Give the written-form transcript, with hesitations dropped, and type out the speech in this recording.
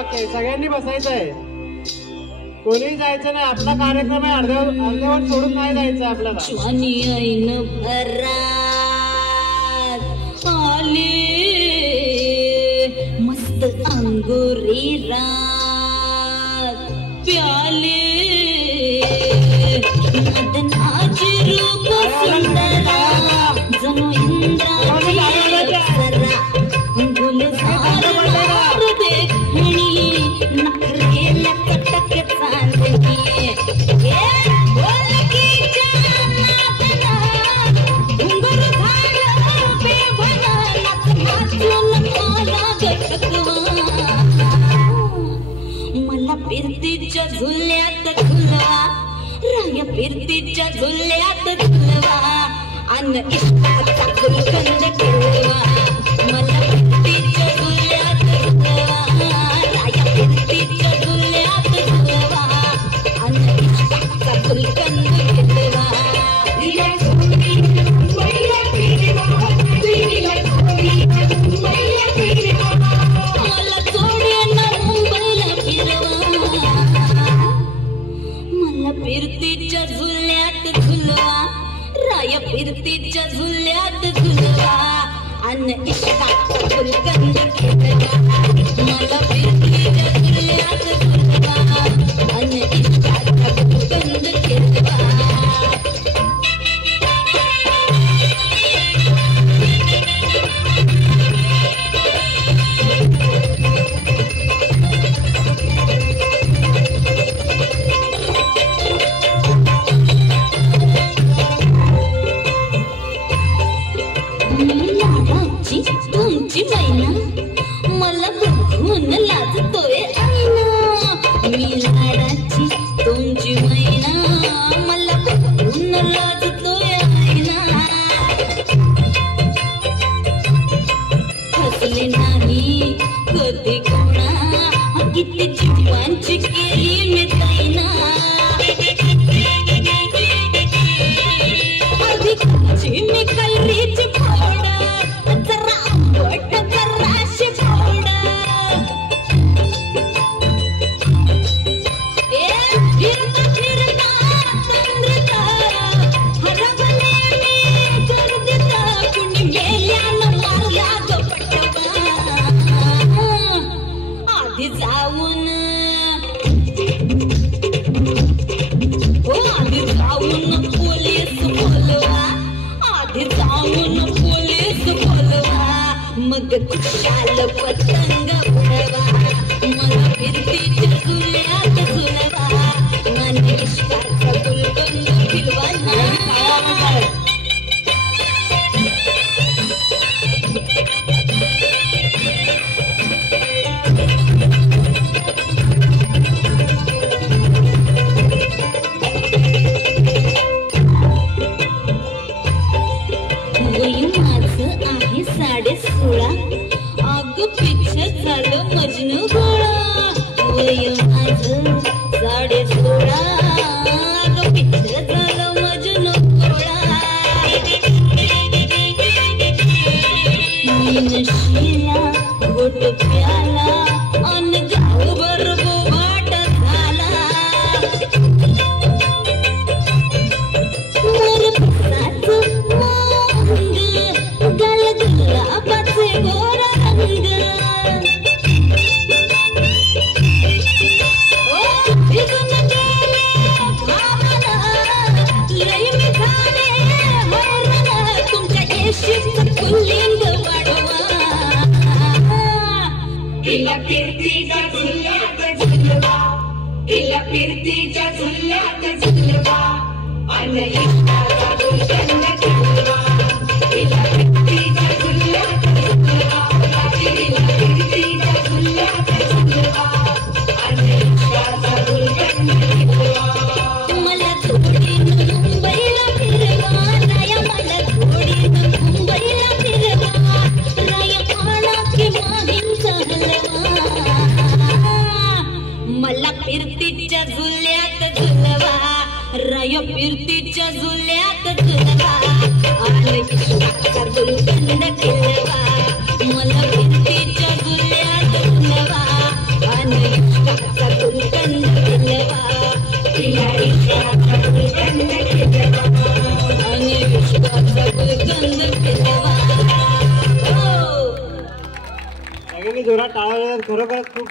वाक्य आहे, सगळ्यांनी बसायचं आहे, कोणी जायचं नाही, आपला कार्यक्रम आहे, अर्ध्यावर सोडून नाही जायचं आपल्याला. मस्त अंगुरी रात प्याले मदनाची रूप सुंदरा जणू इंद्राची अप्सरा गुलजार देखणी नखरेला कटक चांदणी मला फिरतीच्या झुल्यात झुलवा राया फिरतीच्या झुल्यात झुलवा अन इष्टाचा गुलकंद केलवा मला फिरतीच्या झुल्यात झुलवा राया फिरतीच्या झुल्यात झुलवा अन इष्टाचा गुलकंद केलवा फिरतीच्या झुल्यात झुलवा राया फिरतीच्या झुल्यात झुलवा अन इष्टाचा गुलकंद केलवा मला फिरतीच्या झुल्यात झुलवा अन इष्टाचा गुलकंद केलवा तुमची मैना मला बघून लाजतोय आईना मी लाडाची तुमची मैना मला बघून लाजतोय आईना हसले नाही कधी कोणा किती जीवांची केली मी ताईना अधिकाची मी कैरीची फोड जरा आंबट जराशी फोड फिरता फिरता चंद्रता हरवले मी गर्दीत कुणी मेल्यानं मारला ग पटवा आधी जाऊन पोलीस बोलवा आधी जाऊन पोलीस बोलवा मग खुशाल पतंग उडवा मला फिरतीच्या झुल्यात झुलवा आणि इष्टाचा गुलकंद फिरवा आहे 16.5 अग पिछे झालं मजनू गोळा वय माझं 16.5 अग पिछे झालं मजनू गोळा मी नशीला घोट प्याला अन गावभर बोबाट झाला मोर पिसाचं गल गुलाबाचे गोरा रंग भिजून गेले घामाला लई मी झाले हैराण तुमच्या येशीचं पुल्लिंग वाढवा तिला फिरतीच्या झुल्यात झुलवा तिला फिरतीच्या झुल्यात झुलवा अन इष्टाचा गुलकंद केलवा तिला फिरतीच्या झुल्यात झुलवा तिला फिरतीच्या झुल्यात झुलवा अन इष्टाचा गुलकंद केलवा मला थोडीनं मुंबईला फिरवा राया मला थोडीनं मुंबईला फिरवा राया आणा की माहींचा हलवा मला फिरतीच्या झुल्यात झुलवा राया फिरतीच्या झुल्यात झुलवा आणि इष्टाचा गुलकंद केलवा मला फिरतीच्या झुल्यात झुलवा आणि जोरात टाळा खरोखर खूप